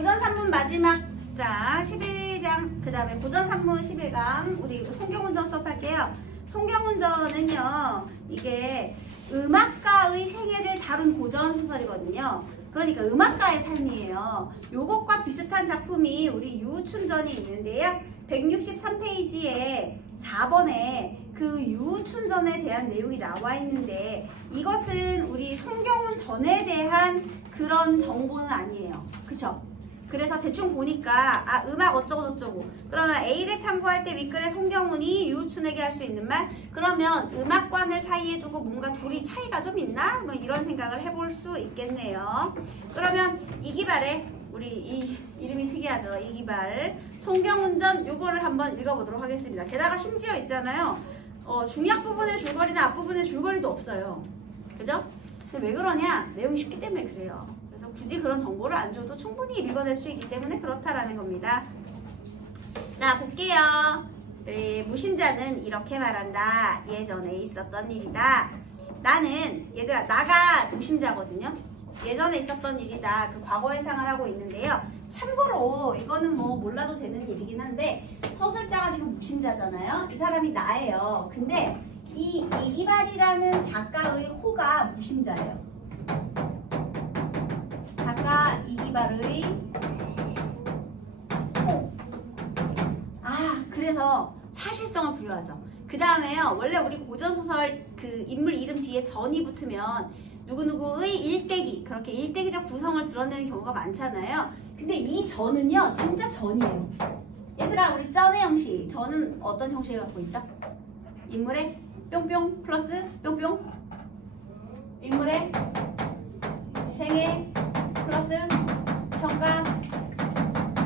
고전산문 마지막 장 11장, 그 다음에 고전산문 11강 우리 송경운전 수업할게요. 송경운전은요, 이게 음악가의 생애를 다룬 고전소설이거든요. 그러니까 음악가의 삶이에요. 요것과 비슷한 작품이 우리 유우춘전이 있는데요. 163페이지에 4번에 그 유우춘전에 대한 내용이 나와 있는데, 이것은 우리 송경운전에 대한 그런 정보는 아니에요. 그쵸? 그래서 대충 보니까 음악 어쩌고저쩌고, 그러면 A를 참고할 때 윗글에 송경운이 유우춘에게 할 수 있는 말, 그러면 음악관을 사이에 두고 뭔가 둘이 차이가 좀 있나? 뭐 이런 생각을 해볼 수 있겠네요. 그러면 이기발에, 우리 이 이름이 특이하죠? 이기발 송경운전, 요거를 한번 읽어보도록 하겠습니다. 게다가 심지어 있잖아요, 중약 부분의 줄거리나 앞부분의 줄거리도 없어요. 그죠? 근데 왜 그러냐? 내용이 쉽기 때문에 그래요. 그래서 굳이 그런 정보를 안 줘도 충분히 읽어낼 수 있기 때문에 그렇다라는 겁니다. 자, 볼게요. 무심자는 이렇게 말한다. 예전에 있었던 일이다. 나는, 얘들아, 나가 무심자거든요. 예전에 있었던 일이다. 그 과거 해상을 하고 있는데요. 참고로 이거는 뭐 몰라도 되는 일이긴 한데, 서술자가 지금 무심자잖아요. 이 사람이 나예요. 근데 이 이기발이라는 작가의 호가 무심자예요. 작가 이기발의 호. 그래서 사실성을 부여하죠. 그 다음에요, 원래 우리 고전소설 그 인물 이름 뒤에 전이 붙으면 누구누구의 일대기, 그렇게 일대기적 구성을 드러내는 경우가 많잖아요. 근데 이 전은요, 진짜 전이에요. 얘들아, 우리 전의 형식, 전은 어떤 형식을 갖고 있죠? 인물의 뿅뿅 플러스 뿅뿅, 인물의 생애 플러스 평가,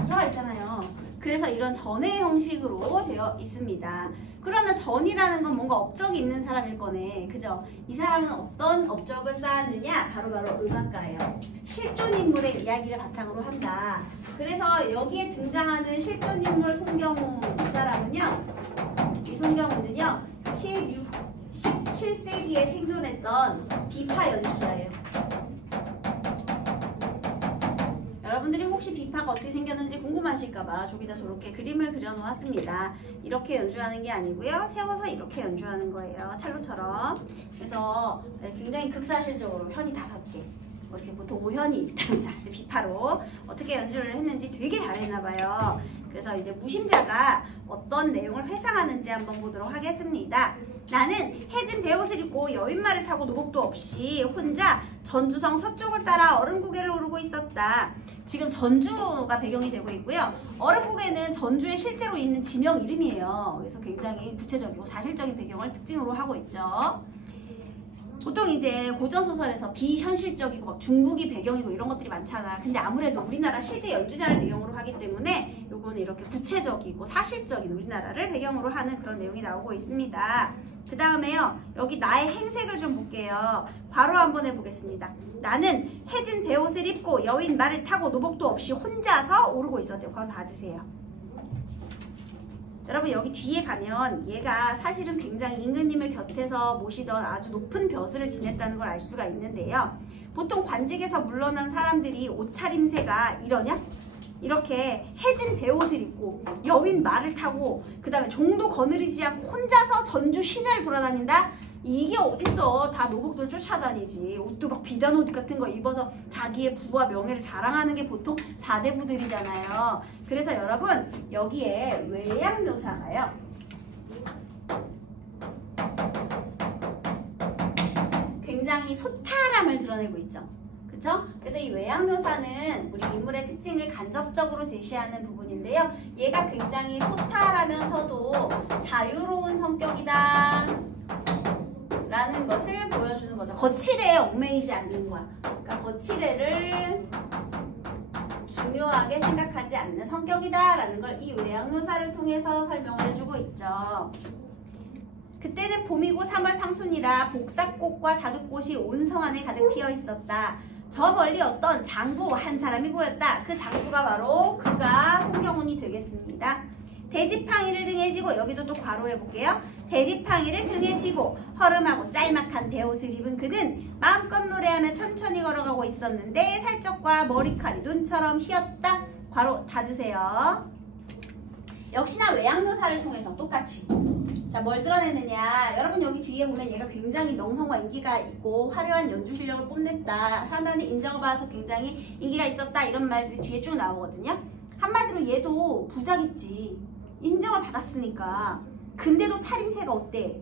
들어가 있잖아요. 그래서 이런 전의 형식으로 되어 있습니다. 그러면 전이라는 건 뭔가 업적이 있는 사람일 거네. 그죠? 이 사람은 어떤 업적을 쌓았느냐? 바로바로 음악가예요. 실존 인물의 이야기를 바탕으로 한다. 그래서 여기에 등장하는 실존 인물 송경운, 이 사람은요, 이 송경운은요, 17세기에 생존했던 비파 연주자예요. 여러분들이 혹시 비파가 어떻게 생겼는지 궁금하실까봐 저기다 저렇게 그림을 그려놓았습니다. 이렇게 연주하는 게 아니고요, 세워서 이렇게 연주하는 거예요. 첼로처럼. 그래서 굉장히 극사실적으로 현이 5개, 이렇게 보통 5현이 있답니다. 비파로 어떻게 연주를 했는지 되게 잘했나봐요. 그래서 이제 무심자가 어떤 내용을 회상하는지 한번 보도록 하겠습니다. 나는 해진 베옷을 입고 여인말을 타고 노복도 없이 혼자 전주성 서쪽을 따라 얼음고개를 오르고 있었다. 지금 전주가 배경이 되고 있고요. 얼음고개는 전주에 실제로 있는 지명 이름이에요. 그래서 굉장히 구체적이고 사실적인 배경을 특징으로 하고 있죠. 보통 이제 고전소설에서 비현실적이고 막 중국이 배경이고 이런 것들이 많잖아. 근데 아무래도 우리나라 실제 연주자를 배경으로 하기 때문에 요거는 이렇게 구체적이고 사실적인 우리나라를 배경으로 하는 그런 내용이 나오고 있습니다. 그 다음에요, 여기 나의 행색을 좀 볼게요. 괄호 한번 해보겠습니다. 나는 해진 베옷을 입고 여인 말을 타고 노복도 없이 혼자서 오르고 있었대요. 괄호 닫으세요. 여러분, 여기 뒤에 가면 얘가 사실은 굉장히 임금님을 곁에서 모시던 아주 높은 벼슬을 지냈다는 걸 알 수가 있는데요. 보통 관직에서 물러난 사람들이 옷차림새가 이러냐? 이렇게 해진 베옷을 입고 여인 말을 타고 그 다음에 종도 거느리지 않고 혼자서 전주 시내를 돌아다닌다? 이게 어딨어. 다 노복들 쫓아다니지. 옷도 막 비단 옷 같은 거 입어서 자기의 부와 명예를 자랑하는 게 보통 사대부들이잖아요. 그래서 여러분, 여기에 외양 묘사가요, 굉장히 소탈함을 드러내고 있죠. 그쵸? 그래서 이 외양 묘사는 우리 인물의 특징을 간접적으로 제시하는 부분인데요. 얘가 굉장히 소탈하면서도 자유로운 성격이다 라는 것을 보여주는 거죠. 거칠애에 얽매이지 않는 거야. 그러니까 거칠애를 중요하게 생각하지 않는 성격이다 라는 걸 이 외양 묘사를 통해서 설명을 해주고 있죠. 그때는 봄이고 3월 상순이라 복사꽃과 자두꽃이 온 성 안에 가득 피어 있었다. 저 멀리 어떤 장부 한 사람이 보였다. 그 장부가 바로 그가 송경운이 되겠습니다. 대지팡이를 등에 지고, 여기도 또 괄호해 볼게요. 대지팡이를 등에 지고 허름하고 짤막한 배옷을 입은 그는 마음껏 노래하며 천천히 걸어가고 있었는데 살적과 머리칼이 눈처럼 휘었다. 괄호 닫으세요. 역시나 외양묘사를 통해서 똑같이 자, 뭘 드러내느냐. 여러분 여기 뒤에 보면 얘가 굉장히 명성과 인기가 있고 화려한 연주 실력을 뽐냈다. 사람들이 인정을 받아서 굉장히 인기가 있었다. 이런 말들이 뒤에 쭉 나오거든요. 한마디로 얘도 부자겠지. 인정을 받았으니까. 근데도 차림새가 어때?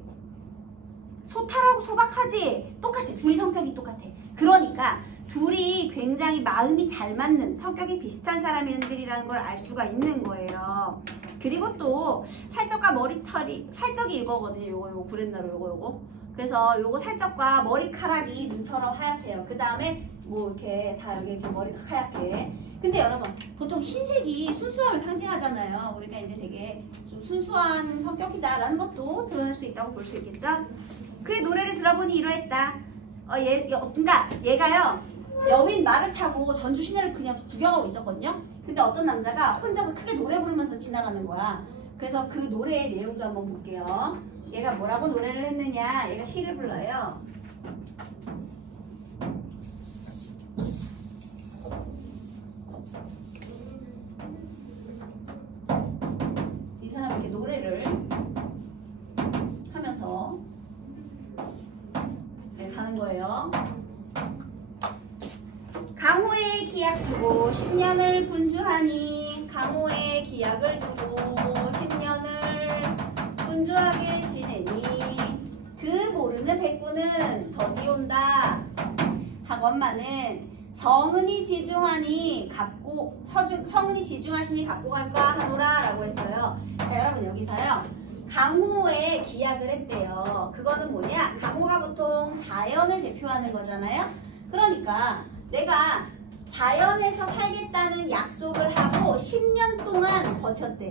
소탈하고 소박하지? 똑같아. 둘이 성격이 똑같아. 그러니까 둘이 굉장히 마음이 잘 맞는 성격이 비슷한 사람들이라는 걸 알 수가 있는 거예요. 그리고 또 살적과 머리털이 살적이 이거거든요. 요거 구렛나루 요거 그래서 요거 살적과 머리카락이 눈처럼 하얗대요. 그 다음에 뭐 이렇게 다 여기 이렇게 머리가 하얗게. 근데 여러분 보통 흰색이 순수함을 상징하잖아요. 우리가 이제 되게 좀 순수한 성격이다라는 것도 드러낼 수 있다고 볼 수 있겠죠. 그의 노래를 들어보니 이러했다. 그러니까 얘가요 여윈 말을 타고 전주 시내를 그냥 구경하고 있었거든요. 근데 어떤 남자가 혼자서 크게 노래 부르면서 지나가는 거야. 그래서 그 노래의 내용도 한번 볼게요. 얘가 뭐라고 노래를 했느냐. 얘가 시를 불러요. 이 사람이 이렇게 노래를 하면서 가는 거예요. 강호의 기약 두고 10년을 분주하니 강호의 기약을 두고 10년을 분주하게 지내니 그 모르는 백구는 더디 온다. 학원만은 성은이 지중하니 갖고 성은이 지중하시니 갖고 갈까 하노라 라고 했어요. 자 여러분 여기서요 강호의 기약을 했대요. 그거는 뭐냐? 강호가 보통 자연을 대표하는 거잖아요. 그러니까 내가 자연에서 살겠다는 약속을 하고 10년 동안 버텼대.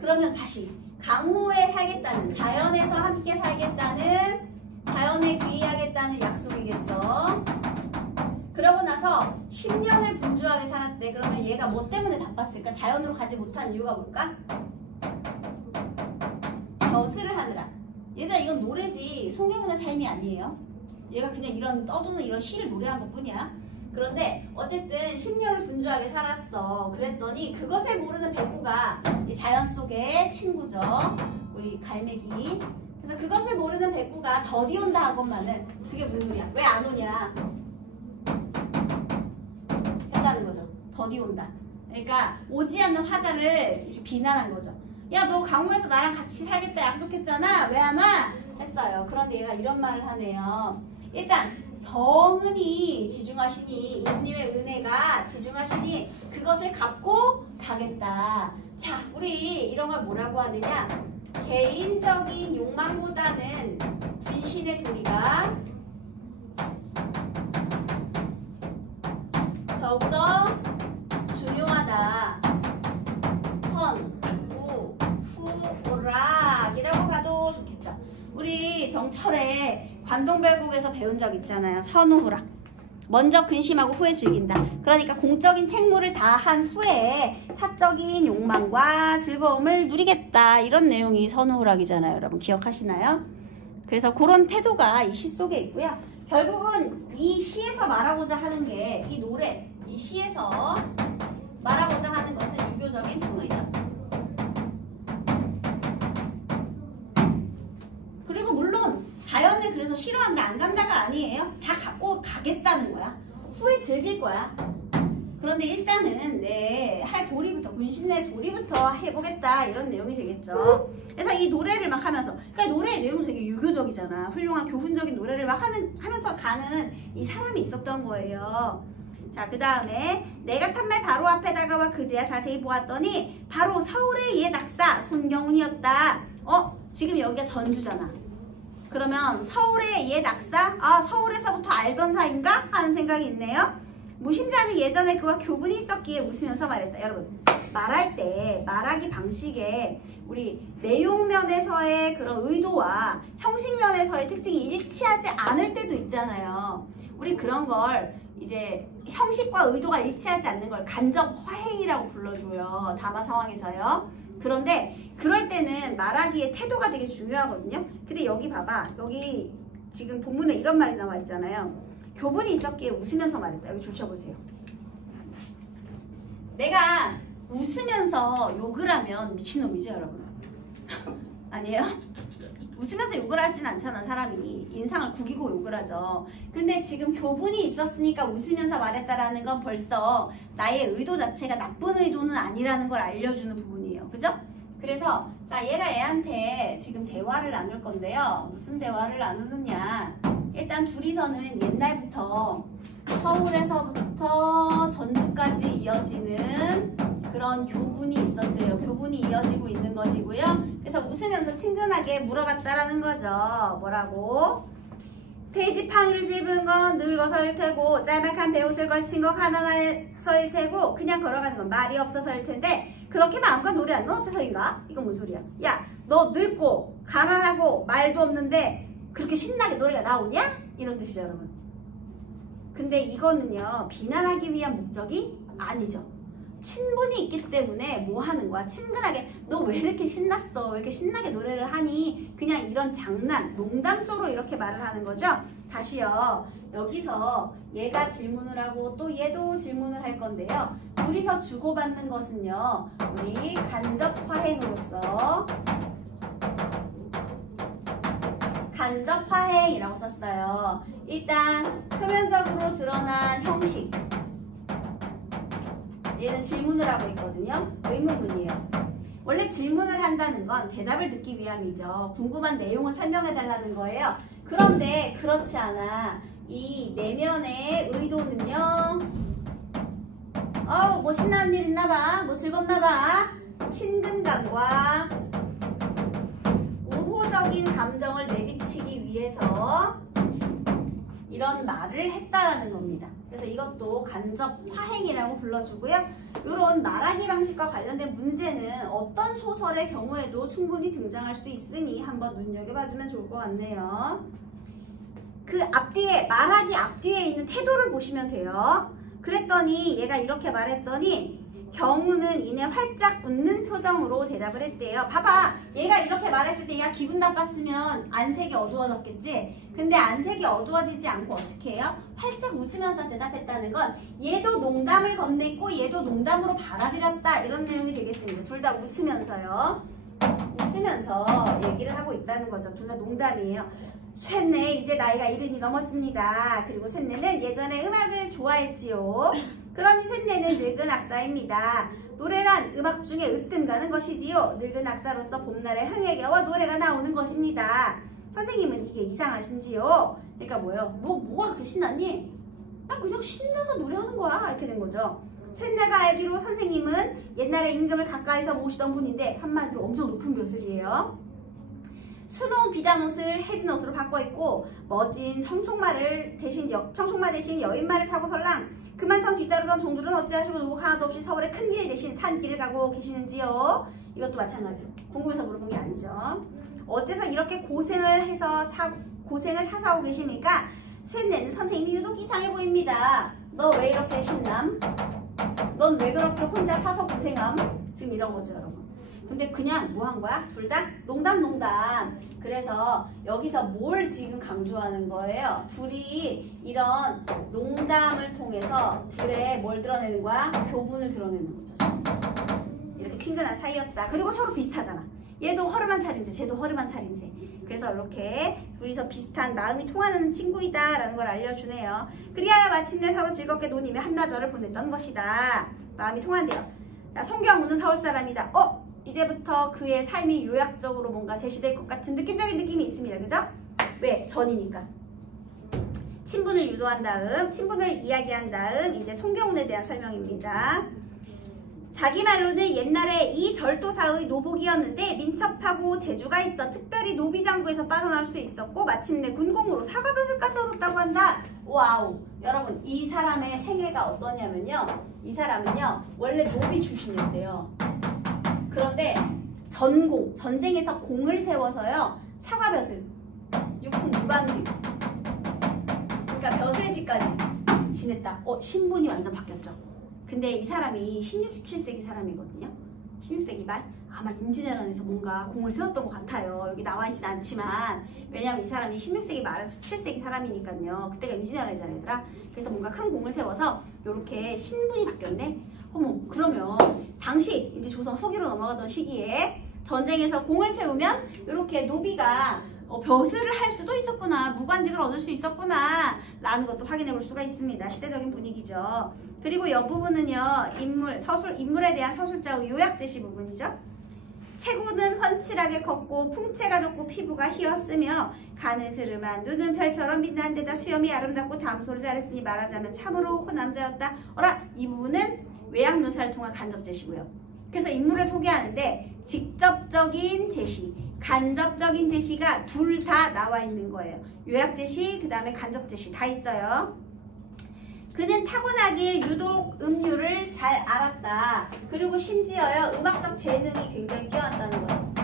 그러면 다시 강호에 살겠다는 자연에서 함께 살겠다는 자연에 귀의하겠다는 약속이겠죠. 그러고 나서 10년을 분주하게 살았대. 그러면 얘가 뭐 때문에 바빴을까? 자연으로 가지 못한 이유가 뭘까? 벼슬을 하느라. 얘들아 이건 노래지 송경훈의 삶이 아니에요. 얘가 그냥 이런 떠도는 이런 시를 노래한 것 뿐이야. 그런데 어쨌든 10년을 분주하게 살았어. 그랬더니 그것을 모르는 백구가 이 자연 속의 친구죠. 우리 갈매기. 그래서 그것을 모르는 백구가 더디 온다 한 것만은 그게 무슨 소리야? 왜 안 오냐? 했다는 거죠. 더디 온다. 그러니까 오지 않는 화자를 이렇게 비난한 거죠. 야, 너 강호에서 나랑 같이 살겠다 약속했잖아. 왜 안 와? 했어요. 그런데 얘가 이런 말을 하네요. 일단 성은이 지중하시니 예수님의 은혜가 지중하시니 그것을 갚고 가겠다. 자, 우리 이런 걸 뭐라고 하느냐? 개인적인 욕망보다는 분신의 도리가 더욱더 중요하다. 선, 우, 후, 오락 이라고 봐도 좋겠죠. 우리 정철에 관동별곡에서 배운 적 있잖아요. 선우후락. 먼저 근심하고 후에 즐긴다. 그러니까 공적인 책무를 다 한 후에 사적인 욕망과 즐거움을 누리겠다. 이런 내용이 선우후락이잖아요. 여러분 기억하시나요? 그래서 그런 태도가 이 시 속에 있고요. 결국은 이 시에서 말하고자 하는 게 이 노래, 이 시에서 말하고자 하는 것은 유교적인 풍의죠. 그리고 물론 자연을 그래서 싫어하는 게 안 간다가 아니에요. 다 갖고 가겠다는 거야. 후에 즐길 거야. 그런데 일단은 할 도리부터, 군신의 도리부터 해보겠다 이런 내용이 되겠죠. 그래서 이 노래를 막 하면서, 그러니까 노래의 내용도 되게 유교적이잖아. 훌륭한 교훈적인 노래를 막 하면서 가는 이 사람이 있었던 거예요. 자, 그 다음에 내가 탄 말 바로 앞에 다가와 그제야 자세히 보았더니 바로 서울의 옛 낙사 손경훈이었다. 지금 여기가 전주잖아. 그러면 서울의 옛 낙사? 아, 서울에서부터 알던 사이인가? 하는 생각이 있네요. 무신자는 예전에 그와 교분이 있었기에 웃으면서 말했다. 여러분, 말할 때 말하기 방식에 우리 내용면에서의 그런 의도와 형식면에서의 특징이 일치하지 않을 때도 있잖아요. 우리 그런 걸 이제 형식과 의도가 일치하지 않는 걸 간접 화해이라고 불러줘요. 담화 상황에서요. 그런데 그럴 때는 말하기의 태도가 되게 중요하거든요. 근데 여기 봐봐. 여기 지금 본문에 이런 말이 나와 있잖아요. 교분이 있었기에 웃으면서 말했다. 여기 줄 쳐보세요. 내가 웃으면서 욕을 하면 미친놈이죠, 여러분? 아니에요? 웃으면서 욕을 하진 않잖아, 사람이. 인상을 구기고 욕을 하죠. 근데 지금 교분이 있었으니까 웃으면서 말했다라는 건 벌써 나의 의도 자체가 나쁜 의도는 아니라는 걸 알려주는 부분이에요. 그죠? 그래서 자, 얘가 얘한테 지금 대화를 나눌 건데요. 무슨 대화를 나누느냐. 일단 둘이서는 옛날부터 서울에서부터 전주까지 이어지는 그런 교분이 있었대요. 교분이 이어지고 있는 것이고요. 그래서 웃으면서 친근하게 물어봤다라는 거죠. 뭐라고? 돼지팡이를 집은 건 늙어서일 테고 짤막한 베옷을 걸친 거 가난해서일 테고 그냥 걸어가는 건 말이 없어서일 텐데 그렇게 마음껏 노래 안 넣어 어째서인가? 이건 뭔 소리야? 야, 너 늙고 가난하고 말도 없는데 그렇게 신나게 노래가 나오냐? 이런 뜻이죠, 여러분. 근데 이거는요, 비난하기 위한 목적이 아니죠. 친분이 있기 때문에 뭐 하는 거야? 친근하게 너 왜 이렇게 신났어? 왜 이렇게 신나게 노래를 하니? 그냥 이런 장난, 농담적으로 이렇게 말을 하는 거죠. 다시요. 여기서 얘가 질문을 하고 또 얘도 질문을 할 건데요. 둘이서 주고받는 것은요. 우리 간접 화행으로서 간접 화행이라고 썼어요. 일단 표면적으로 드러난 형식. 얘는 질문을 하고 있거든요. 의문문이에요. 원래 질문을 한다는 건 대답을 듣기 위함이죠. 궁금한 내용을 설명해 달라는 거예요. 그런데 그렇지 않아. 이 내면의 의도는요. 뭐 신나는 일 있나 봐. 뭐 즐겁나 봐. 친근감과 우호적인 감정을 내비치기 위해서 이런 말을 했다라는 겁니다. 그래서 이것도 간접 화행이라고 불러주고요. 이런 말하기 방식과 관련된 문제는 어떤 소설의 경우에도 충분히 등장할 수 있으니 한번 눈여겨봐두면 좋을 것 같네요. 그 앞뒤에, 말하기 앞뒤에 있는 태도를 보시면 돼요. 그랬더니 얘가 이렇게 말했더니 경우는 이내 활짝 웃는 표정으로 대답을 했대요. 봐봐. 얘가 이렇게 말했을 때 야 기분 나빴으면 안색이 어두워졌겠지. 근데 안색이 어두워지지 않고 어떻게 해요? 활짝 웃으면서 대답했다는 건 얘도 농담을 건넸고 얘도 농담으로 받아들였다. 이런 내용이 되겠습니다. 둘 다 웃으면서요. 웃으면서 얘기를 하고 있다는 거죠. 둘 다 농담이에요. 쇳네 이제 나이가 70이 넘었습니다. 그리고 쇳네는 예전에 음악을 좋아했지요. 그러니 쇳네는 늙은 악사입니다. 노래란 음악 중에 으뜸 가는 것이지요. 늙은 악사로서 봄날의 흥에게와 노래가 나오는 것입니다. 선생님은 이게 이상하신지요? 그러니까 뭐예요? 뭐가 그렇게 신났니? 난 그냥 신나서 노래하는 거야. 이렇게 된 거죠. 쇳네가 알기로 선생님은 옛날에 임금을 가까이서 모시던 분인데 한마디로 엄청 높은 벼슬이에요. 수놓은 비단 옷을 해진 옷으로 바꿔 입고 멋진 청총마 대신 여인마를 타고 설랑 그만 뒤따르던 종들은 어찌하시고 누구 하나도 없이 서울의 큰 길 대신 산길을 가고 계시는지요? 이것도 마찬가지로 궁금해서 물어본 게 아니죠. 어째서 이렇게 고생을 사서하고 계십니까? 쇳네는 선생님이 유독 이상해 보입니다. 너 왜 이렇게 신남? 넌 왜 그렇게 혼자 사서 고생함? 지금 이런 거죠, 여러분. 근데 그냥 뭐 한 거야? 둘 다 농담. 그래서 여기서 뭘 지금 강조하는 거예요? 둘이 이런 농담을 통해서 둘의 뭘 드러내는 거야? 교분을 드러내는 거죠. 이렇게 친근한 사이였다. 그리고 서로 비슷하잖아. 얘도 허름한 차림새, 쟤도 허름한 차림새. 그래서 이렇게 둘이서 비슷한 마음이 통하는 친구이다 라는 걸 알려주네요. 그리하여 마침내 서로 즐겁게 논의며 한나절을 보냈던 것이다. 마음이 통한대요. 자, 송경우는 서울 사람이다. 이제부터 그의 삶이 요약적으로 뭔가 제시될 것 같은 느낌적인 느낌이 있습니다. 그죠? 왜? 전이니까. 친분을 유도한 다음, 친분을 이야기한 다음 이제 송경훈에 대한 설명입니다. 자기 말로는 옛날에 이 절도사의 노복이었는데 민첩하고 재주가 있어 특별히 노비장구에서 빠져나올 수 있었고 마침내 군공으로 사과벼슬까지 얻었다고 한다. 와우! 여러분, 이 사람의 생애가 어떠냐면요. 이 사람은요. 원래 노비 출신이었대요. 그런데 전쟁에서 공을 세워서요. 사과벼슬, 육군 무관직, 그러니까 벼슬지까지 지냈다. 신분이 완전 바뀌었죠. 근데 이 사람이 16, 17세기 사람이거든요. 16세기 말. 아마 임진왜란에서 뭔가 공을 세웠던 것 같아요. 여기 나와 있진 않지만 왜냐면 이 사람이 16세기 말 17세기 사람이니까요. 그때가 임진왜란이잖아요, 얘들아. 그래서 뭔가 큰 공을 세워서 이렇게 신분이 바뀌었네. 어머, 그러면 당시 이제 조선 후기로 넘어가던 시기에 전쟁에서 공을 세우면 이렇게 노비가 벼슬을 할 수도 있었구나, 무관직을 얻을 수 있었구나 라는 것도 확인해 볼 수가 있습니다. 시대적인 분위기죠. 그리고 이 부분은요, 인물에 대한 서술자의 요약 제시 부분이죠. 체구는 훤칠하게 컸고 풍채가 좋고 피부가 희었으며 가느스름한 눈은 별처럼 빛나는 데다 수염이 아름답고 담소를 잘했으니 말하자면 참으로 호남자였다. 이 부분은 외양 묘사를 통한 간접 제시고요. 그래서 인물을 소개하는데 직접적인 제시, 간접적인 제시가 둘 다 나와 있는 거예요. 요약 제시, 그 다음에 간접 제시 다 있어요. 그는 타고나길 유독 음유를 잘 알았다. 그리고 심지어요, 음악적 재능이 굉장히 뛰어났다는 거죠.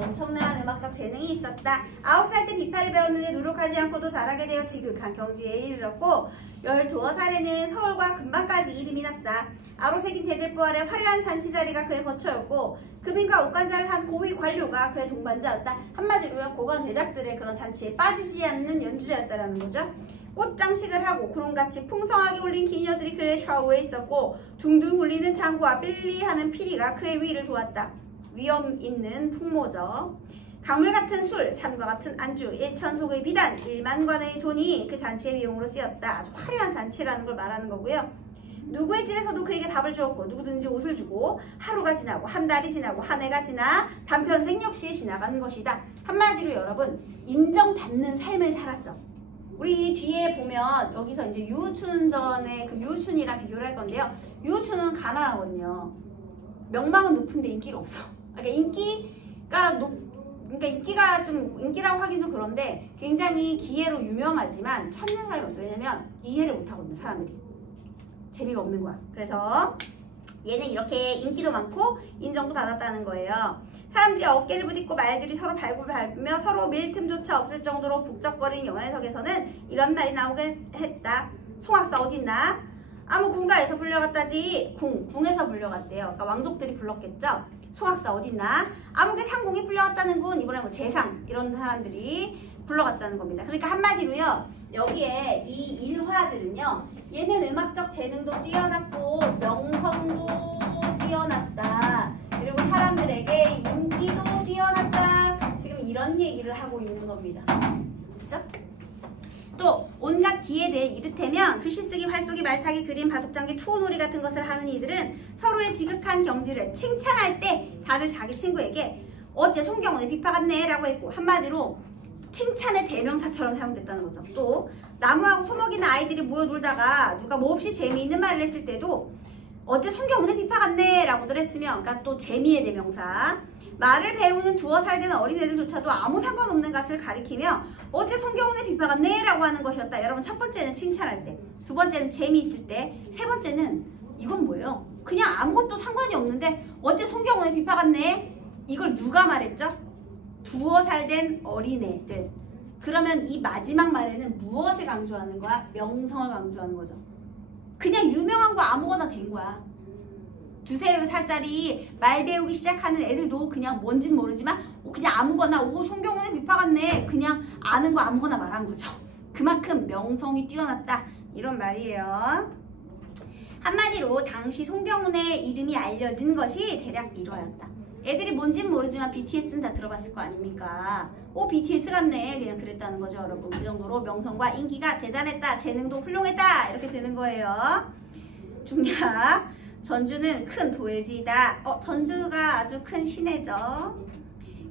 엄청난 음악적 재능이 있었다. 9살 때 비파를 배웠는데 노력하지 않고도 잘하게 되어 지극한 경지에 이르렀고 12살에는 서울과 근방까지 이름이 났다. 아로새긴 대들보 아래 화려한 잔치 자리가 그의 거처였고 금인과 옷간자를 한 고위 관료가 그의 동반자였다. 한마디로 고관 대작들의 그런 잔치에 빠지지 않는 연주자였다라는 거죠. 꽃장식을 하고 구름같이 풍성하게 올린 기녀들이 그의 좌우에 있었고 둥둥 울리는 장구와 삘리하는 피리가 그의 위를 도왔다. 위험 있는 풍모죠. 강물 같은 술, 산과 같은 안주, 1천속의 비단, 1만관의 돈이 그 잔치의 비용으로 쓰였다. 아주 화려한 잔치라는 걸 말하는 거고요. 누구의 집에서도 그에게 밥을 주었고 누구든지 옷을 주고 하루가 지나고 한 달이 지나고 한 해가 지나 단편생 역시 지나가는 것이다. 한마디로 여러분, 인정받는 삶을 살았죠. 우리 뒤에 보면 여기서 이제 유우춘전의 그 유우춘이랑 비교를 할 건데요. 유우춘은 가난하거든요. 명망은 높은데 인기가 없어. 그러니까 인기라고 하긴 좀 그런데 굉장히 기회로 유명하지만 찾는 사람이 없어요. 왜냐면 이해를 못하거든요, 사람들이. 재미가 없는 거야. 그래서 얘는 이렇게 인기도 많고 인정도 받았다는 거예요. 사람들이 어깨를 부딪고 말들이 서로 발굽을 밟으며 서로 밀 틈조차 없을 정도로 북적거리는 연회석에서는 이런 말이 나오게 했다. 송악사 어딨나? 아무 군가에서 불려갔다지. 궁에서 불려갔대요. 그러니까 왕족들이 불렀겠죠. 송악사 어딨나? 아무개 상공이 불려갔다는 군. 이번에 뭐 재상 이런 사람들이 불러갔다는 겁니다. 그러니까 한마디로요, 여기에 이 일화들은요, 얘는 음악적 재능도 뛰어났고 명성도 뛰어났다. 그리고 사람들에게 인기도 뛰어났다. 지금 이런 얘기를 하고 있는 겁니다. 그렇죠? 또 온갖 기에 대해 이르테면 글씨쓰기, 활쏘기, 말타기, 그림, 바둑장기, 투혼놀이 같은 것을 하는 이들은 서로의 지극한 경지를 칭찬할 때 다들 자기 친구에게 어째 송경훈의 비파 같네 라고 했고, 한마디로 칭찬의 대명사처럼 사용됐다는 거죠. 또 나무하고 소먹이나 아이들이 모여 놀다가 누가 몹시 재미있는 말을 했을 때도 어째 송경훈의 비파 같네 라고들 했으면, 그러니까 또 재미의 대명사. 말을 배우는 두어 살 되는 어린애들조차도 아무 상관없는 것을 가리키며 어째 송경훈의 비파 같네 라고 하는 것이었다. 여러분, 첫 번째는 칭찬할 때, 두 번째는 재미있을 때, 세 번째는 이건 뭐예요? 그냥 아무것도 상관이 없는데 어째 송경훈의 비파 같네? 이걸 누가 말했죠? 두어 살 된 어린애들. 그러면 이 마지막 말에는 무엇을 강조하는 거야? 명성을 강조하는 거죠. 그냥 유명한 거 아무거나 된 거야. 두세 살짜리 말 배우기 시작하는 애들도 그냥 뭔진 모르지만 그냥 아무거나 송경훈의 비파 같네, 그냥 아는 거 아무거나 말한 거죠. 그만큼 명성이 뛰어났다, 이런 말이에요. 한마디로 당시 송경훈의 이름이 알려진 것이 대략 이러였다. 애들이 뭔진 모르지만 BTS는 다 들어봤을 거 아닙니까? BTS 같네, 그냥 그랬다는 거죠, 여러분. 그 정도로 명성과 인기가 대단했다, 재능도 훌륭했다, 이렇게 되는 거예요. 중략, 전주는 큰 도회지이다. 전주가 아주 큰 시내죠.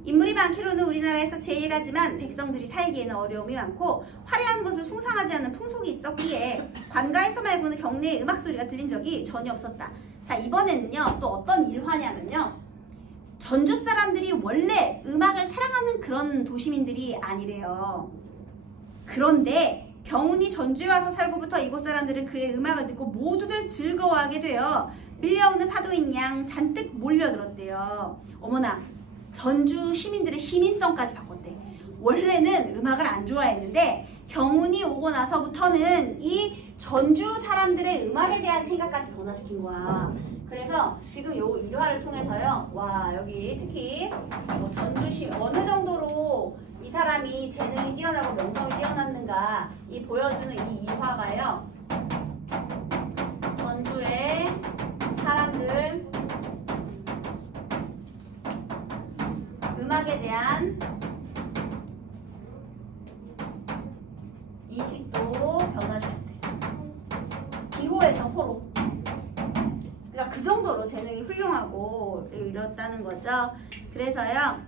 인물이 많기로는 우리나라에서 제일 가지만 백성들이 살기에는 어려움이 많고 화려한 것을 숭상하지 않는 풍속이 있었기에 관가에서 말고는 경내에 음악 소리가 들린 적이 전혀 없었다. 자, 이번에는요, 또 어떤 일화냐면요, 전주 사람들이 원래 음악을 사랑하는 그런 도시민들이 아니래요. 그런데 경훈이 전주에 와서 살고부터 이곳 사람들은 그의 음악을 듣고 모두들 즐거워하게 되어 밀려오는 파도인 양 잔뜩 몰려들었대요. 어머나, 전주 시민들의 시민성까지 바꿨대. 원래는 음악을 안 좋아했는데 경훈이 오고 나서부터는 이 전주 사람들의 음악에 대한 생각까지 변화시킨 거야. 그래서 지금 요 일화를 통해서요. 와, 여기 특히 뭐 전주시 어느 정도로 이 사람이 재능이 뛰어나고 명성이 뛰어났는가 이 보여주는 이 일화가요. 전주의 사람들 음악에 대한 인식도 변화시켰대. 기호에서 호로. 그러니까 그 정도로 재능이 훌륭하고 이렇다는 거죠. 그래서요.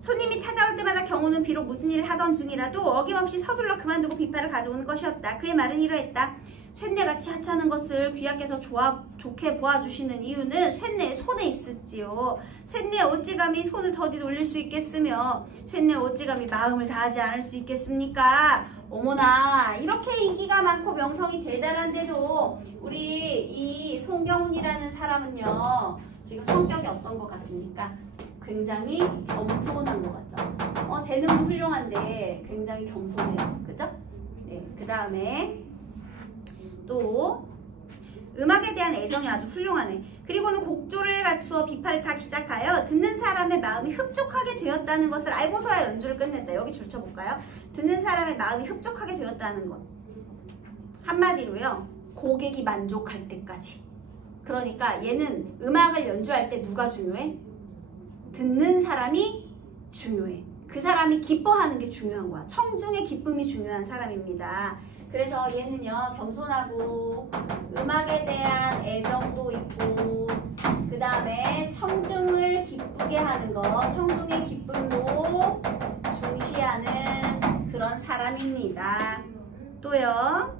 손님이 찾아올 때마다 경우는 비록 무슨 일을 하던 중이라도 어김없이 서둘러 그만두고 비파를 가져오는 것이었다. 그의 말은 이러했다. 쇳내같이 하찮은 것을 귀하께서 좋게 보아주시는 이유는 쇳내의 손에 있었지요. 쇳내의 어찌 감히 손을 더디 돌릴 수 있겠으며 쇳내의 어찌 감히 마음을 다하지 않을 수 있겠습니까? 어머나, 이렇게 인기가 많고 명성이 대단한데도 우리 이 송경훈이라는 사람은요, 지금 성격이 어떤 것 같습니까? 굉장히 겸손한 것 같죠? 재능은 훌륭한데 굉장히 겸손해요. 그죠? 네, 그 다음에 또 음악에 대한 애정이 아주 훌륭하네. 그리고는 곡조를 갖추어 비파를 타기 시작하여 듣는 사람의 마음이 흡족하게 되었다는 것을 알고서야 연주를 끝냈다. 여기 줄쳐볼까요? 듣는 사람의 마음이 흡족하게 되었다는 것. 한마디로요. 고객이 만족할 때까지. 그러니까 얘는 음악을 연주할 때 누가 중요해? 듣는 사람이 중요해. 그 사람이 기뻐하는 게 중요한 거야. 청중의 기쁨이 중요한 사람입니다. 그래서 얘는요, 겸손하고 음악에 대한 애정도 있고 그 다음에 청중을 기쁘게 하는 거, 청중의 기쁨도 중시하는 그런 사람입니다. 또요,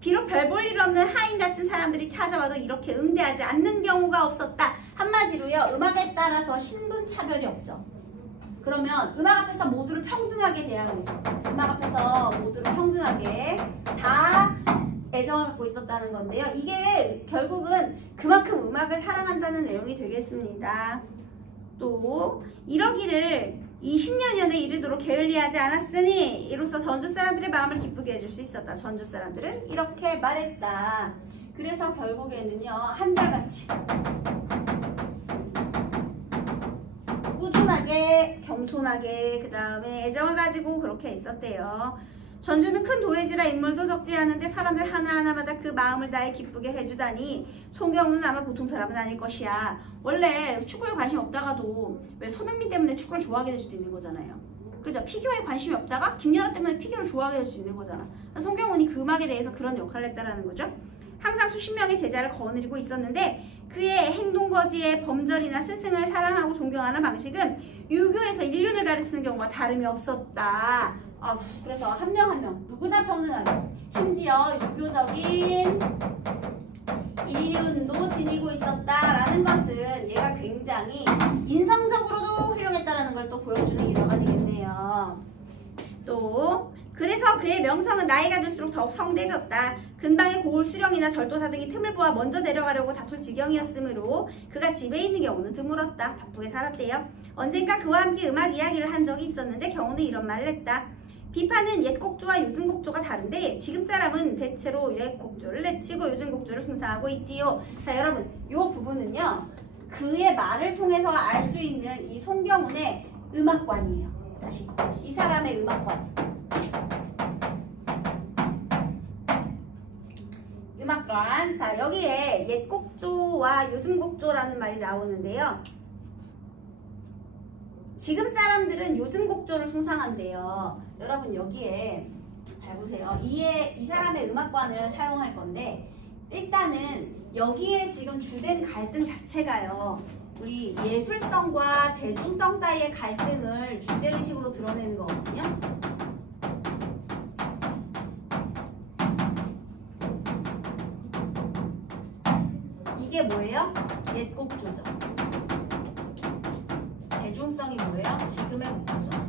비록 별 볼 일 없는 하인 같은 사람들이 찾아와도 이렇게 응대하지 않는 경우가 없었다. 한마디로요, 음악에 따라서 신분 차별이 없죠. 그러면 음악 앞에서 모두를 평등하게 대하고 있었다. 음악 앞에서 모두를 평등하게 다 애정을 갖고 있었다는 건데요. 이게 결국은 그만큼 음악을 사랑한다는 내용이 되겠습니다. 또 이러기를 20년여에 이르도록 게을리하지 않았으니 이로써 전주 사람들의 마음을 기쁘게 해줄 수 있었다. 전주 사람들은 이렇게 말했다. 그래서 결국에는요, 한결같이 꾸준하게 겸손하게 그 다음에 애정을 가지고 그렇게 있었대요. 전주는 큰 도회지라 인물도 적지 않은데 사람들 하나하나마다 그 마음을 다해 기쁘게 해주다니 송경훈은 아마 보통 사람은 아닐 것이야. 원래 축구에 관심 없다가도 왜 손흥민 때문에 축구를 좋아하게 될 수도 있는 거잖아요. 그죠? 피겨에 관심이 없다가 김연아 때문에 피겨를 좋아하게 될 수 있는 거잖아. 송경훈이 그 음악에 대해서 그런 역할을 했다라는 거죠. 항상 수십 명의 제자를 거느리고 있었는데 그의 행동거지의 범절이나 스승을 사랑하고 존경하는 방식은 유교에서 인륜을 가르치는 경우가 다름이 없었다. 그래서 한 명 한 명 누구나 평등하게 심지어 유교적인 인륜도 지니고 있었다라는 것은 얘가 굉장히 인성적으로도 훌륭했다라는 걸 또 보여주는 일화가 되겠네요. 또 그래서 그의 명성은 나이가 들수록 더욱 성대해졌다. 근방의 고을 수령이나 절도사 등이 틈을 보아 먼저 내려가려고 다툴 지경이었으므로 그가 집에 있는 경우는 드물었다. 바쁘게 살았대요. 언젠가 그와 함께 음악 이야기를 한 적이 있었는데 경우는 이런 말을 했다. 비파는 옛 곡조와 요즘 곡조가 다른데 지금 사람은 대체로 옛 곡조를 내치고 요즘 곡조를 숭상하고 있지요. 자, 여러분, 이 부분은요, 그의 말을 통해서 알 수 있는 이 송경훈의 음악관이에요. 다시 이 사람의 음악관. 음악관. 자, 여기에 옛 곡조와 요즘 곡조라는 말이 나오는데요. 지금 사람들은 요즘 곡조를 숭상한대요. 여러분, 여기에 잘 보세요. 이 사람의 음악관을 사용할 건데 일단은 여기에 지금 주된 갈등 자체가요, 우리 예술성과 대중성 사이의 갈등을 주제의식으로 드러내는 거거든요. 이게 뭐예요? 옛 곡조죠. 대중성이 뭐예요? 지금의 곡조죠.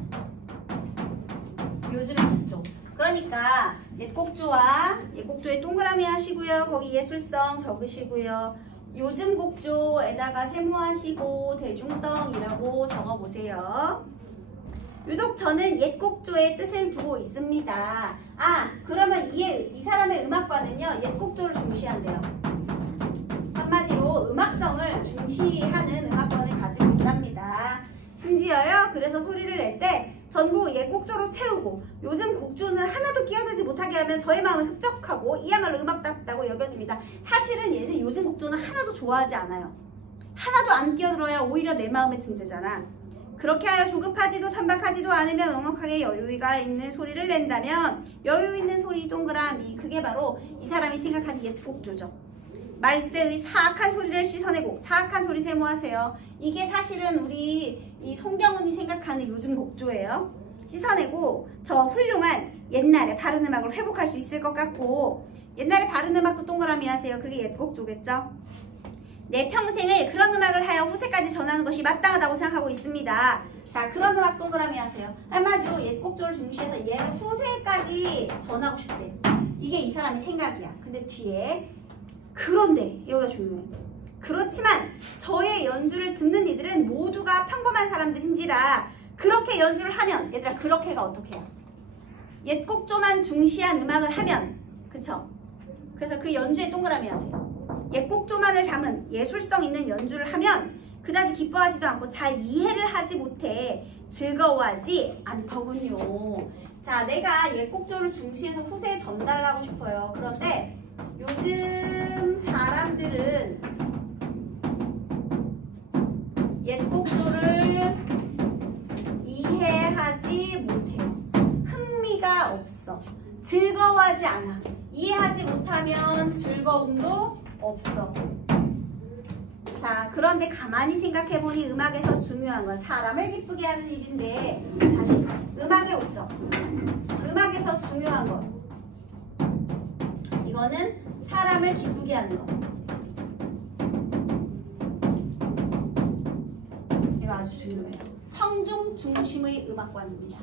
요즘의 곡조. 그러니까 옛 곡조의 동그라미 하시고요. 거기 예술성 적으시고요. 요즘 곡조에다가 세모하시고 대중성이라고 적어보세요. 유독 저는 옛 곡조의 뜻을 두고 있습니다. 그러면 이 사람의 음악관은요, 옛 곡조를 중시한대요. 한마디로 예술성을 중시하는 음악권을 가지고 있답니다. 심지어요, 그래서 소리를 낼 때 전부 곡조로 채우고 요즘 곡조는 하나도 끼어들지 못하게 하면 저의 마음은 흡족하고 이야말로 음악답다고 여겨집니다. 사실은 얘는 요즘 곡조는 하나도 좋아하지 않아요. 하나도 안 끼어들어야 오히려 내 마음에 든대잖아. 그렇게 하여 조급하지도 천박하지도 않으며 넉넉하게 여유가 있는 소리를 낸다면 여유 있는 소리 동그라미, 그게 바로 이 사람이 생각하는 옛 곡조죠. 말세의 사악한 소리를 씻어내고 사악한 소리 세모하세요. 이게 사실은 우리 이 송경훈이 생각하는 요즘 곡조예요. 씻어내고 저 훌륭한 옛날의 바른 음악을 회복할 수 있을 것 같고, 옛날의 바른 음악도 동그라미 하세요. 그게 옛 곡조겠죠. 내 평생을 그런 음악을 하여 후세까지 전하는 것이 마땅하다고 생각하고 있습니다. 자, 그런 음악 동그라미 하세요. 한마디로 옛 곡조를 중시해서 얘를 후세까지 전하고 싶대. 이게 이 사람의 생각이야. 근데 뒤에 그런데 여기가 중요해. 그렇지만 저의 연주를 듣는 이들은 모두가 평범한 사람들인지라 그렇게 연주를 하면, 얘들아 그렇게가 어떻게 해요? 옛 곡조만 중시한 음악을 하면, 그쵸? 그래서 그 연주에 동그라미 하세요. 옛 곡조만을 담은 예술성 있는 연주를 하면 그다지 기뻐하지도 않고 잘 이해를 하지 못해 즐거워하지 않더군요. 자, 내가 옛 곡조를 중시해서 후세에 전달하고 싶어요. 그런데 요즘 사람들은 옛 곡조를 이해하지 못해요. 흥미가 없어. 즐거워하지 않아. 이해하지 못하면 즐거움도 없어. 자, 그런데 가만히 생각해보니 음악에서 중요한 건 사람을 기쁘게 하는 일인데, 다시 음악에 오죠. 음악에서 중요한 것, 이거는 사람을 기쁘게 하는 것. 이거 아주 중요해요. 청중 중심의 음악관입니다.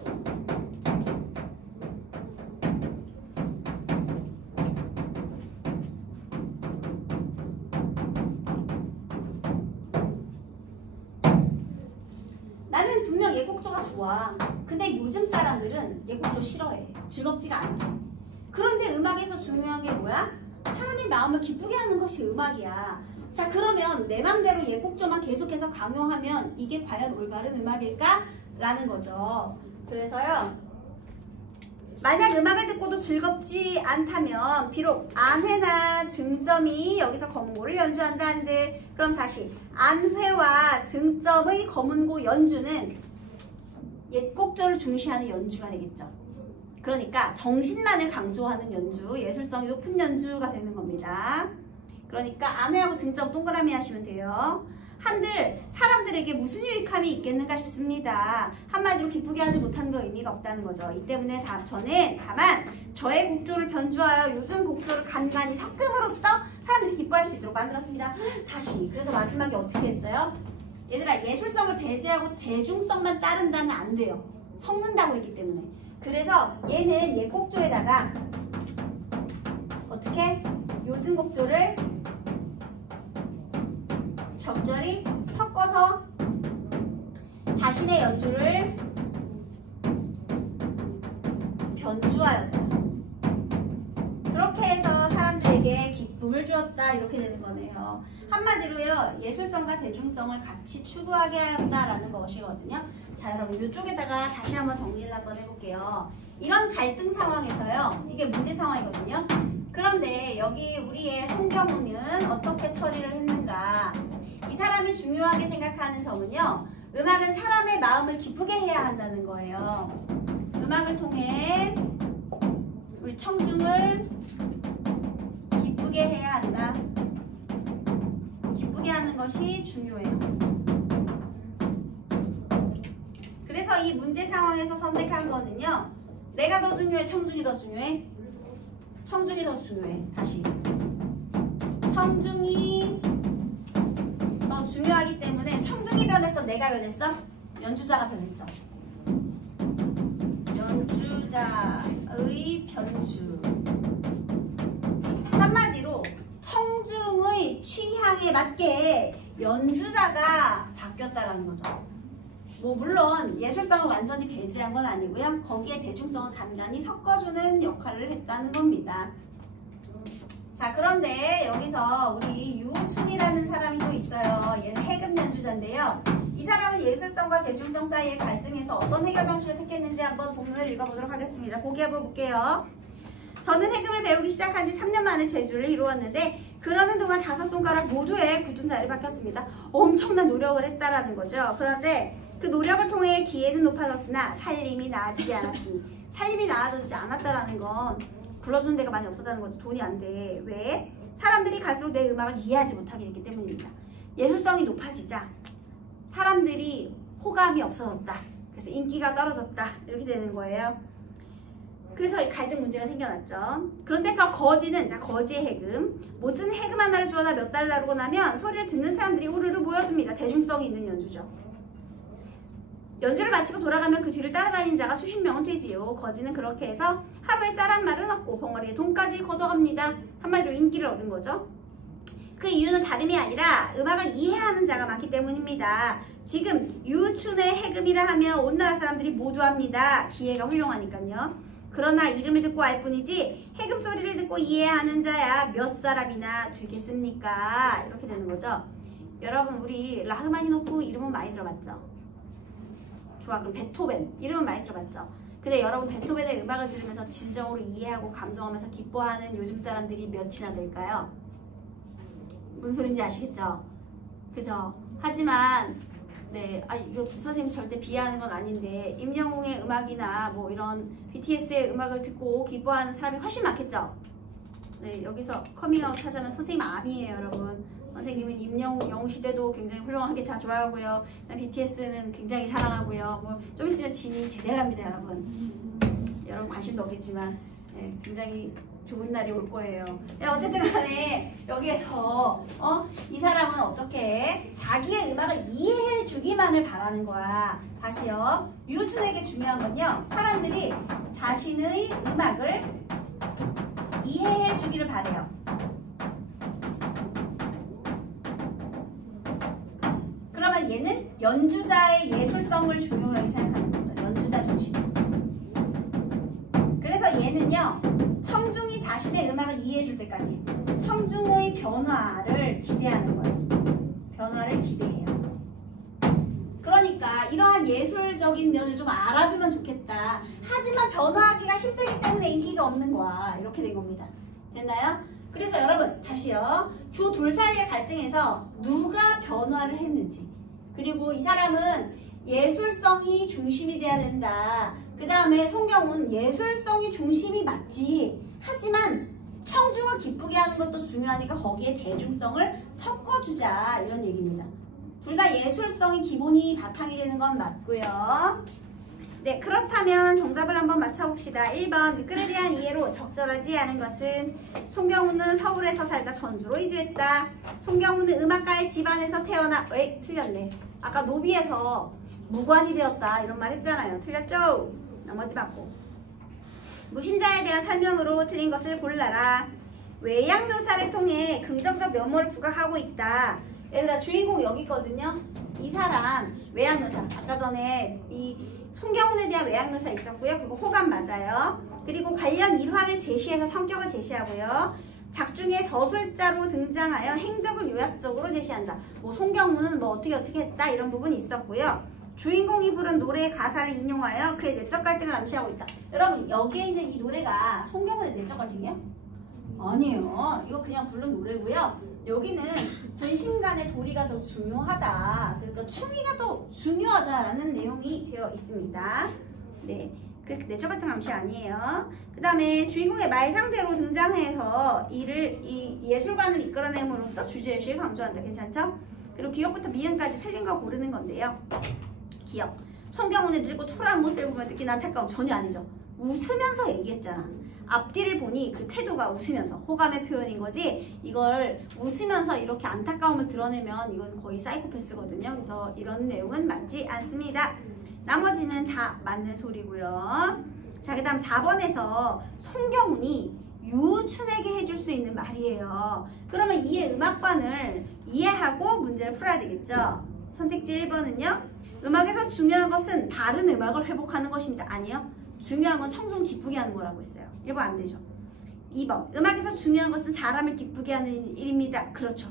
나는 분명 예곡조가 좋아. 근데 요즘 사람들은 예곡조 싫어해. 즐겁지가 않아. 그런데 음악에서 중요한 게 뭐야? 사람의 마음을 기쁘게 하는 것이 음악이야. 자, 그러면 내 맘대로 예곡조만 계속해서 강요하면 이게 과연 올바른 음악일까? 라는 거죠. 그래서요, 만약 음악을 듣고도 즐겁지 않다면 비록 안회나 증점이 여기서 검은고를 연주한다 한들, 그럼 다시 안회와 증점의 검은고 연주는 옛곡조를 중시하는 연주가 되겠죠. 그러니까 정신만을 강조하는 연주, 예술성이 높은 연주가 되는 겁니다. 그러니까 안회하고 증점 동그라미 하시면 돼요. 한들 사람들에게 무슨 유익함이 있겠는가 싶습니다. 한마디로 기쁘게 하지 못한 거 의미가 없다는 거죠. 이 때문에 저는 다만 저의 곡조를 변주하여 요즘 곡조를 간간히 섞음으로써 사람들이 기뻐할 수 있도록 만들었습니다. 다시, 그래서 마지막에 어떻게 했어요? 얘들아, 예술성을 배제하고 대중성만 따른다면 안 돼요. 섞는다고 했기 때문에. 그래서 얘는 옛 곡조에다가 어떻게? 요즘 곡조를 적절히 섞어서 자신의 연주를 변주하였다. 그렇게 해서 사람들에게 기쁨을 주었다. 이렇게 되는 거네요. 한마디로요, 예술성과 대중성을 같이 추구하게 하였다라는 것이거든요. 자, 여러분 이쪽에다가 다시 한번 정리를 한번 해볼게요. 이런 갈등 상황에서요, 이게 문제 상황이거든요. 그런데 여기 우리의 송경훈은 어떻게 처리를 했는가? 이 사람이 중요하게 생각하는 점은요, 음악은 사람의 마음을 기쁘게 해야 한다는 거예요. 음악을 통해 우리 청중을 기쁘게 해야 한다. 기쁘게 하는 것이 중요해요. 그래서 이 문제 상황에서 선택한 거는요, 내가 더 중요해? 청중이 더 중요해? 청중이 더 중요해. 다시. 청중이 더 중요하기 때문에 청중이 변했어? 내가 변했어? 연주자가 변했죠. 연주자의 변주. 한마디로 청중의 취향에 맞게 연주자가 바뀌었다라는 거죠. 뭐 물론 예술성을 완전히 배제한 건 아니고요. 거기에 대중성을 단단히 섞어주는 역할을 했다는 겁니다. 자, 그런데 여기서 우리 유충이라는 이해라는 사람이 또 있어요. 얘는 해금 연주자인데요. 이 사람은 예술성과 대중성 사이의 갈등에서 어떤 해결 방식을 택했는지 한번 본문을 읽어보도록 하겠습니다. 보기 한번 볼게요. 저는 해금을 배우기 시작한 지 3년 만에 제주를 이루었는데 그러는 동안 5손가락 모두에 굳은 살이 박혔습니다. 엄청난 노력을 했다라는 거죠. 그런데 그 노력을 통해 기회는 높아졌으나 살림이 나아지지 않았으니 살림이 나아지지 않았다라는 건 불러주는 데가 많이 없었다는 거죠. 돈이 안 돼. 왜? 사람들이 갈수록 내 음악을 이해하지 못하게 됐기 때문입니다. 예술성이 높아지자 사람들이 호감이 없어졌다. 그래서 인기가 떨어졌다. 이렇게 되는 거예요. 그래서 갈등 문제가 생겨났죠. 그런데 저 거지는, 자, 거지의 해금. 못 쓰는 해금 하나를 주워다 몇 달 나르고 나면 소리를 듣는 사람들이 우르르 모여듭니다. 대중성이 있는 연주죠. 연주를 마치고 돌아가면 그 뒤를 따라다니는 자가 수십 명은 되지요. 거지는 그렇게 해서 하루에 쌀 한 말은 얻고 벙어리에 돈까지 걷어갑니다. 한마디로 인기를 얻은 거죠. 그 이유는 다름이 아니라 음악을 이해하는 자가 많기 때문입니다. 지금 유춘의 해금이라 하면 온 나라 사람들이 모두 합니다. 기회가 훌륭하니까요. 그러나 이름을 듣고 알 뿐이지 해금 소리를 듣고 이해하는 자야 몇 사람이나 되겠습니까? 이렇게 되는 거죠. 여러분, 우리 라흐마니노프 이름은 많이 들어봤죠? 좋아, 그럼 베토벤 이름은 많이 들어봤죠? 근데 여러분, 베토벤의 음악을 들으면서 진정으로 이해하고 감동하면서 기뻐하는 요즘 사람들이 몇이나 될까요? 무슨 소린지 아시겠죠? 그죠? 하지만 네, 이거 선생님 절대 비하하는 건 아닌데 임영웅의 음악이나 뭐 이런 BTS의 음악을 듣고 기뻐하는 사람이 훨씬 많겠죠? 네, 여기서 커밍아웃 하자면 선생님 암이에요, 여러분. 선생님은 임영웅, 영웅시대도 굉장히 훌륭하게 잘 좋아하고요. BTS는 굉장히 사랑하고요. 뭐 좀 있으면 진이 제대로 합니다, 여러분. 여러분 관심도 없겠지만 네, 굉장히 좋은 날이 올 거예요. 네, 어쨌든 간에 여기에서 이 사람은 어떻게 자기의 음악을 이해해 주기만을 바라는 거야. 다시요. 유춘에게 중요한 건요. 사람들이 자신의 음악을 이해해 주기를 바래요. 그러면 얘는 연주자의 예술성을 중요하게 생각하는 거죠. 연주자 중심. 그래서 얘는요. 청중이 자신의 음악을 이해해 줄 때까지 청중의 변화를 기대하는 거예요. 변화를 기대해요. 그러니까 이러한 예술적인 면을 좀 알아주면 좋겠다. 하지만 변화하기가 힘들기 때문에 인기가 없는 거야. 이렇게 된 겁니다. 됐나요? 그래서 여러분 다시요. 조 둘 사이의 갈등에서 누가 변화를 했는지, 그리고 이 사람은 예술성이 중심이 돼야 된다. 그 다음에 송경훈 예술성이 중심이 맞지. 하지만 청중을 기쁘게 하는 것도 중요하니까 거기에 대중성을 섞어주자. 이런 얘기입니다. 둘 다 예술성이 기본이 바탕이 되는 건 맞고요. 네, 그렇다면 정답을 한번 맞춰봅시다. 1번 미끌에 대한 이해로 적절하지 않은 것은 송경훈은 서울에서 살다 전주로 이주했다. 송경훈은 음악가의 집안에서 태어나 틀렸네. 아까 노비에서 무관이 되었다 이런 말 했잖아요. 틀렸죠? 나머지 맞고. 무신자에 대한 설명으로 틀린 것을 골라라. 외양 묘사를 통해 긍정적 면모를 부각하고 있다. 얘들아, 주인공 여기 있거든요. 이 사람 외양 묘사. 아까 전에 이 송경훈에 대한 외양 묘사 있었고요. 그리고 호감 맞아요. 그리고 관련 일화를 제시해서 성격을 제시하고요. 작중에 서술자로 등장하여 행적을 요약적으로 제시한다. 뭐 송경훈은 뭐 어떻게 했다 이런 부분이 있었고요. 주인공이 부른 노래의 가사를 인용하여 그의 내적 갈등을 암시하고 있다. 여러분, 여기에 있는 이 노래가 송경훈의 내적 갈등이에요? 아니에요. 이거 그냥 부른 노래고요. 여기는 군신 간의 도리가 더 중요하다. 그러니까 충의가 더 중요하다라는 내용이 되어 있습니다. 네, 그 내적 갈등 암시 아니에요. 그 다음에 주인공의 말 상대로 등장해서 이 예술관을 이끌어냄으로써 주제의식을 강조한다. 괜찮죠? 그리고 기억부터 미음까지 틀린 거 고르는 건데요. 기억. 송경훈의 늙고 초라한 모습을 보면 느낀 안타까움 전혀 아니죠. 웃으면서 얘기했잖아. 앞뒤를 보니 그 태도가 웃으면서 호감의 표현인 거지, 이걸 웃으면서 이렇게 안타까움을 드러내면 이건 거의 사이코패스거든요. 그래서 이런 내용은 맞지 않습니다. 나머지는 다 맞는 소리고요. 자, 그 다음 4번에서 송경훈이 유춘에게 해줄 수 있는 말이에요. 그러면 이의 음악관을 이해하고 문제를 풀어야 되겠죠. 선택지 1번은요. 음악에서 중요한 것은 바른 음악을 회복하는 것입니다. 아니요. 중요한 건 청중을 기쁘게 하는 거라고 했어요. 1번 안 되죠. 2번. 음악에서 중요한 것은 사람을 기쁘게 하는 일입니다. 그렇죠.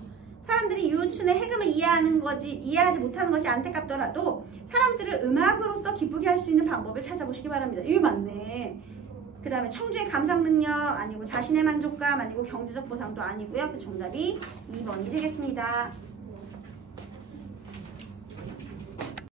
사람들이 유우춘의 해금을 이해하지 못하는 것이 안타깝더라도 사람들을 음악으로서 기쁘게 할 수 있는 방법을 찾아보시기 바랍니다. 이거 맞네. 그 다음에 청주의 감상 능력 아니고 자신의 만족감 아니고 경제적 보상도 아니고요. 그 정답이 2번이 되겠습니다.